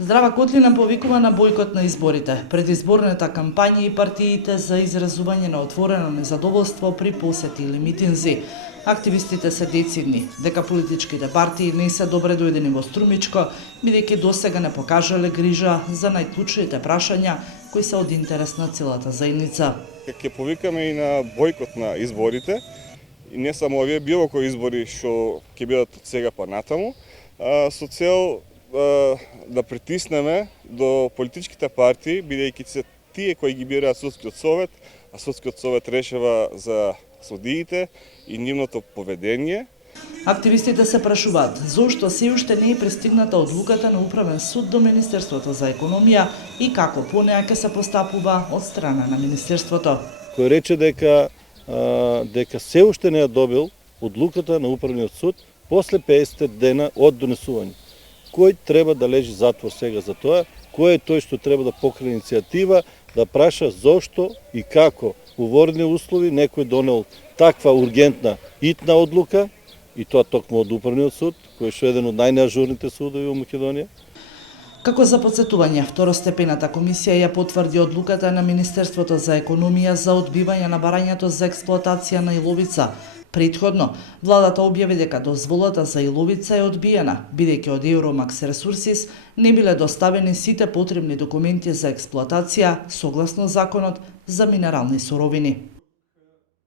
Здрава Котлина повикува на бојкот на изборите. Предизборната кампања и партиите за изразување на отворено незадоволство при посети или митинзи. Активистите се децидни дека политичките партии не се добре дојдени во струмичко, бидејќи досега не покажале грижа за најклучните прашања кои се од интерес на целата заедница. Ќе повикаме и на бојкот на изборите, и не само овие, било кои избори што ќе бидат од сега па натаму, со цел да притиснеме до политичките партии, бидејќи се тие кои ги бираат судскиот совет, а судскиот совет решава за судиите и нивното поведение. Активистите се прашуваат зошто се уште не е пристигната одлуката на Управен суд до Министерството за економија и како по неа ќе се постапува од страна на Министерството. Кој рече дека се уште не ја добил одлуката на Управниот суд после 50 дена од донесување. Кој треба да лежи затвор сега за тоа? Кој е тој што треба да покрene иницијатива, да праша зошто и како во ворни услови некој донел таква ургентна итна одлука, и тоа токму од Управниот суд, кој е еден од најнеажурните судови во Македонија. Како за подсетување, второстепената комисија ја потврди одлуката на Министерството за економија за одбивање на барањето за експлоатација на иловица. Претходно, владата објави дека дозволата за иловица е одбиена, бидејќи од Euromaks Resources не биле доставени сите потребни документи за експлоатација согласно законот за минерални суровини.